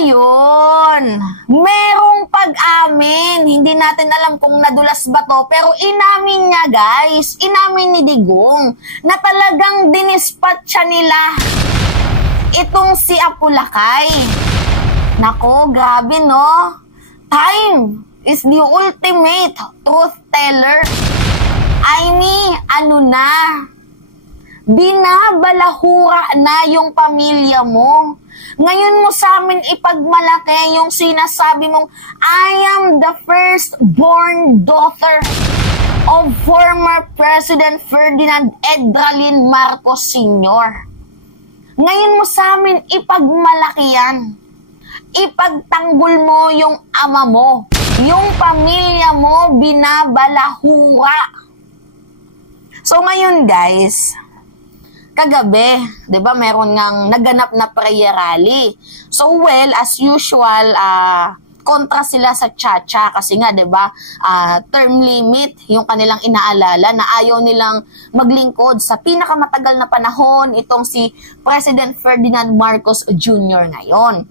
ngayon, merong pag-amin. Hindi natin alam kung nadulas ba to, pero inamin niya guys, inamin ni Digong, na talagang dinispatcha nila itong si Apulakay. Nako, grabe no? Time is the ultimate truth teller. Ano na? Binabalahura na yung pamilya mo. Ngayon mo sa amin ipagmalaki yung sinasabi mong, I am the firstborn daughter of former President Ferdinand Edralin Marcos Sr. Ngayon mo sa amin ipagmalaki yan. Ipagtanggol mo yung ama mo. Yung pamilya mo binabalahura. So ngayon guys, kagabi, 'di ba, meron ngang naganap na prayer rally. So well, as usual, kontra sila sa Chacha kasi nga 'di ba, term limit yung kanilang inaalala na ayaw nilang maglingkod sa pinakamatagal na panahon itong si President Ferdinand Marcos Jr. ngayon.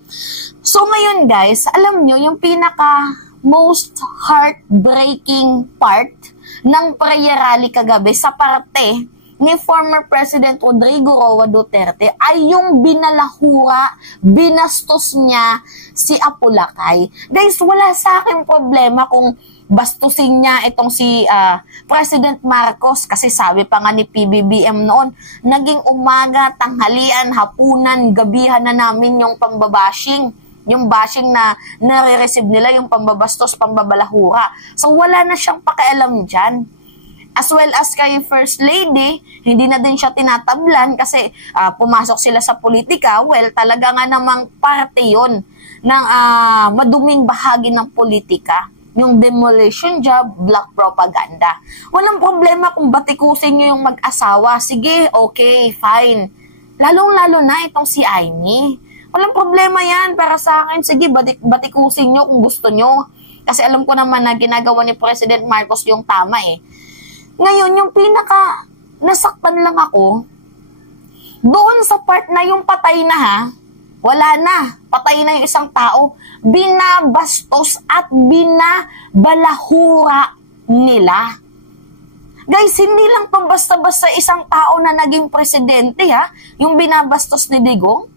So ngayon guys, alam nyo yung pinaka most heartbreaking part ng prayer rally kagabi sa parte ni former President Rodrigo Roa Duterte ay yung binalahura, binastos niya si Apulakay. Guys, wala sa akin problema kung bastusin niya itong si President Marcos kasi sabi pa nga ni PBBM noon, naging umaga, tanghalian, hapunan, gabihan na namin yung pambabashing. Yung bashing na nare-receive nila, yung pambabastos, pambabalahura. So wala na siyang pakialam dyan. As well as kay First Lady, hindi na din siya tinatablan kasi pumasok sila sa politika. Well, talaga nga namang parte yun ng maduming bahagi ng politika. Yung demolition job, black propaganda. Walang problema kung batikusin nyo yung mag-asawa. Sige, okay, fine. Lalong-lalo na itong si Aimee. Walang problema yan para sa akin. Sige, batikusin nyo kung gusto nyo. Kasi alam ko naman na ginagawa ni President Marcos yung tama eh. Ngayon, yung pinaka nasaktan lang ako, doon sa part na yung patay na ha, wala na. Patay na yung isang tao. Binabastos at binabalahura nila. Guys, hindi lang to basta-basta isang tao na naging presidente ha, yung binabastos ni Digong.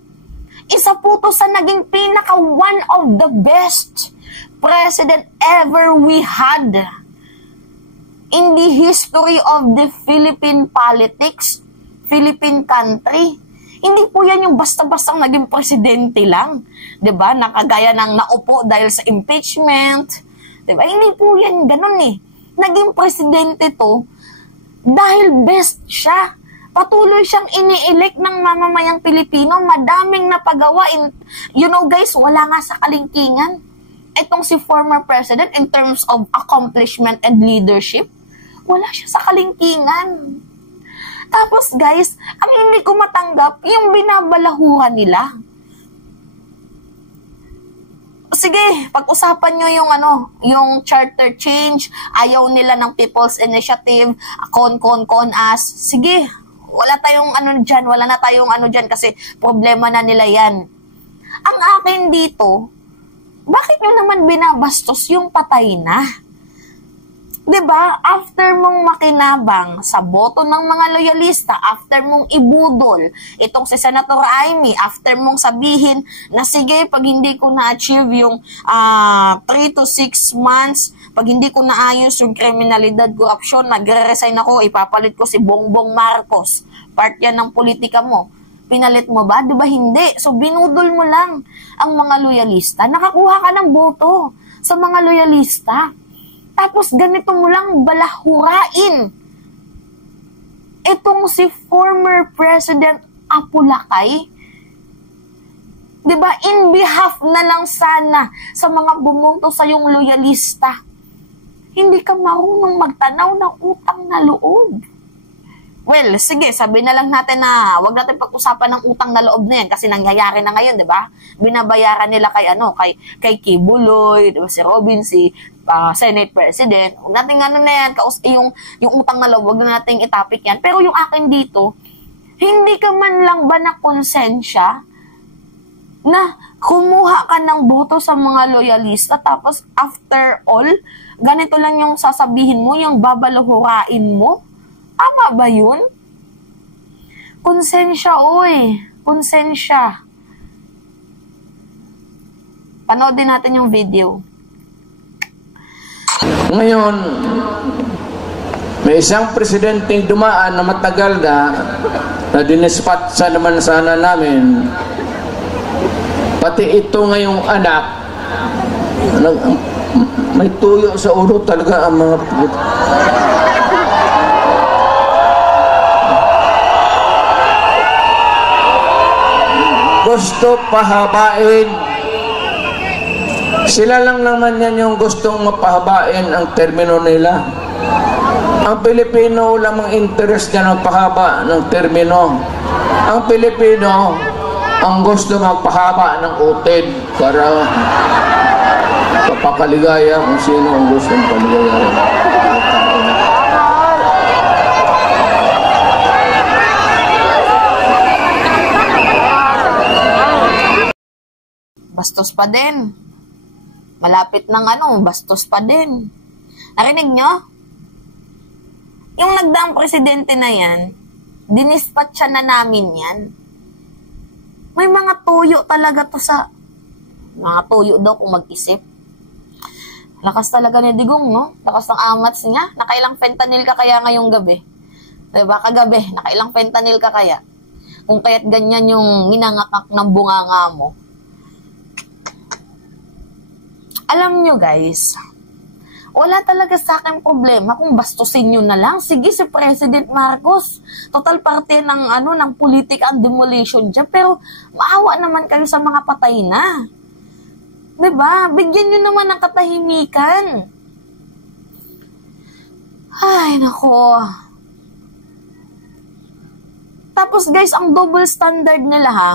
Isa po to sa naging pinaka one of the best president ever we had in the history of the Philippine politics, Philippine country. Hindi po yan yung basta-bastang naging presidente lang. 'Di ba? Nakagaya ng naupo dahil sa impeachment. 'Di ba? Hindi po yan ganun eh. Naging presidente to dahil best siya. Patuloy siyang ini-elect ng mamamayang Pilipino. Madaming napagawa. You know guys, wala nga sa kalingkingan. Itong si former president in terms of accomplishment and leadership, wala siya sa kalingkingan. Tapos guys, ang hindi ko matanggap, yung binabalahura nila. Sige, pag-usapan nyo yung charter change, ayaw nila ng People's Initiative, as. Sige, wala na tayong dyan kasi problema na nila yan. Ang akin dito, bakit nyo naman binabastos yung patay na? 'Di ba? After mong makinabang sa boto ng mga loyalista, after mong ibudol itong si Senator Aimee, after mong sabihin na sige, pag hindi ko na-achieve yung 3 to 6 months, pag hindi ko naayos yung kriminalidad, korupsyon, nagre-resign ako, ipapalit ko si Bongbong Marcos. Part yan ng politika mo. Pinalit mo ba? Di ba hindi? So, binudol mo lang ang mga loyalista. Nakakuha ka ng boto sa mga loyalista. Tapos, ganito mo lang balahurain itong si former President Apulakay. Di ba? In behalf na lang sana sa mga bumoto sa yung loyalista. Hindi ka marunong magtanaw ng utang na loob. Well, sige, sabi na lang natin na wag natin pag-usapan ng utang na loob na yan kasi nangyayari na ngayon, 'di ba? Binabayaran nila kay Kibuloy, 'di ba, si Robin, si Senate President. Wag natin na yan, yung utang na loob, wag na nating itapik yan. Pero yung akin dito, hindi ka man lang ba na konsensya na Kumuha ka ng boto sa mga loyalista, tapos after all, ganito lang yung sasabihin mo, yung babalahurain mo? Tama ba yun? Konsensya, oy. Konsensya. Panoodin natin yung video. Ngayon, may isang presidenteng dumaan na matagal na dinispatsa naman sana namin. Pati ito ngayong anak, may tuyo sa ulo talaga ang mga gusto pahabain. Sila lang naman yan yung gustong mapahabain ang termino nila. Ang Pilipino lamang interest niya ng pahaba ng termino. Ang Pilipino ang gusto magpahaba ng utid para papakaligaya kung sino ang gusto ng paligaya. Bastos pa din. Malapit ng bastos pa din. Narinig nyo? Yung nagdaang presidente na yan, dinispatcha na namin yan. May mga tuyo talaga to sa... Mga tuyo daw kung mag-isip. Lakas talaga ni Digong, no? Lakas ng amats niya. Nakailang fentanyl ka kaya ngayong gabi? Diba? Kagabi, nakailang fentanyl ka kaya? Kung kaya't ganyan yung ginangakak ng bunganga mo. Alam nyo guys, wala talaga sa akin problema kung bastusin nyo na lang. Sige, si President Marcos, total parte ng, ng politika and demolition dyan. Pero maawa naman kayo sa mga patay na. Diba? Bigyan nyo naman ng katahimikan. Ay, nako. Tapos guys, ang double standard nila ha,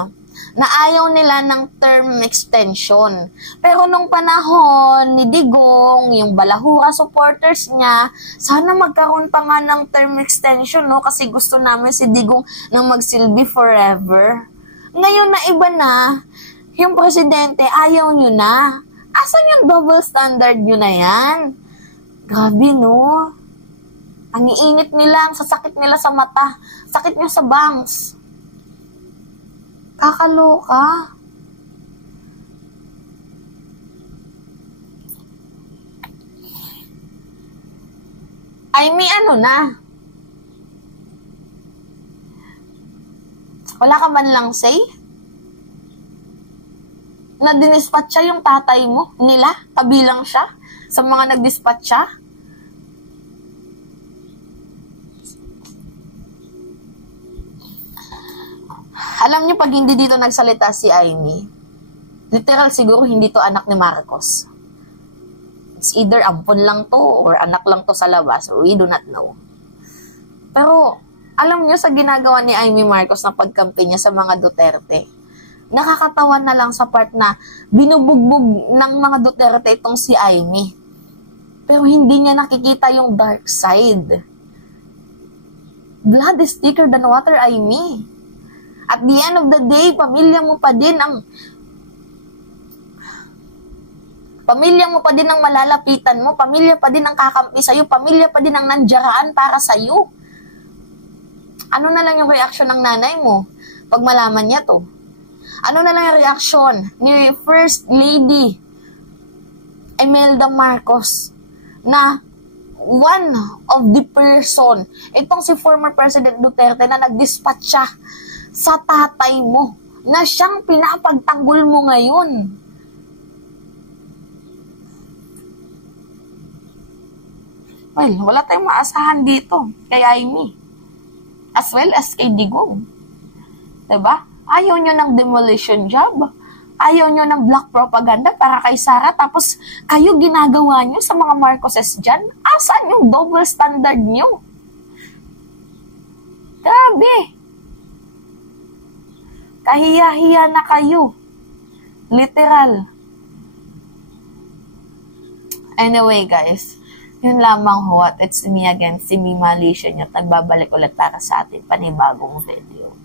na ayaw nila ng term extension. Pero nung panahon ni Digong, yung Balahura supporters niya, sana magkaroon pa nga ng term extension, no? Kasi gusto namin si Digong na magsilbi forever. Ngayon na iba na, yung presidente, ayaw nyo na. Asan yung double standard nyo na yan? Grabe, no? Ang iinit nila, ang sasakit nila sa mata, sakit nyo sa bangs. Kakaloka. Ay, may na. Wala ka man lang say? Na dinispatcha yung tatay mo, nila, kabilang siya, sa mga nagdispatcha? Alam niyo, pag hindi dito nagsalita si Amy, literal siguro hindi to anak ni Marcos. It's either ampon lang to or anak lang to sa labas. We do not know. Pero, alam niyo sa ginagawa ni Amy Marcos na pagkampi niya sa mga Duterte, nakakatawan na lang sa part na binubugbog ng mga Duterte itong si Amy. Pero hindi niya nakikita yung dark side. Blood is thicker than water, Amy. At the end of the day, pamilya mo pa din ang malalapitan mo, pamilya pa din ang kakampi sa'yo, pamilya pa din ang nandiyaraan para sa'yo. Ano na lang yung reaction ng nanay mo pag malaman niya to? Ano na lang yung reaction ni First Lady Imelda Marcos na one of the person, itong si former President Duterte na nagdispatch siya sa tatay mo, na siyang pinapagtanggol mo ngayon. Well, wala tayong maasahan dito kay Amy. As well as kay Digong. Diba? Ayaw nyo ng demolition job. Ayaw nyo ng black propaganda para kay Sara. Tapos kayo ginagawa nyo sa mga Marcoses dyan. Asan yung double standard nyo? Grabe. Kahiya-hiya na kayo. Literal. Anyway, guys. Yun lamang ho. At it's me again, si Mima Alicia nyo. Nagbabalik ulit para sa atin panibagong video.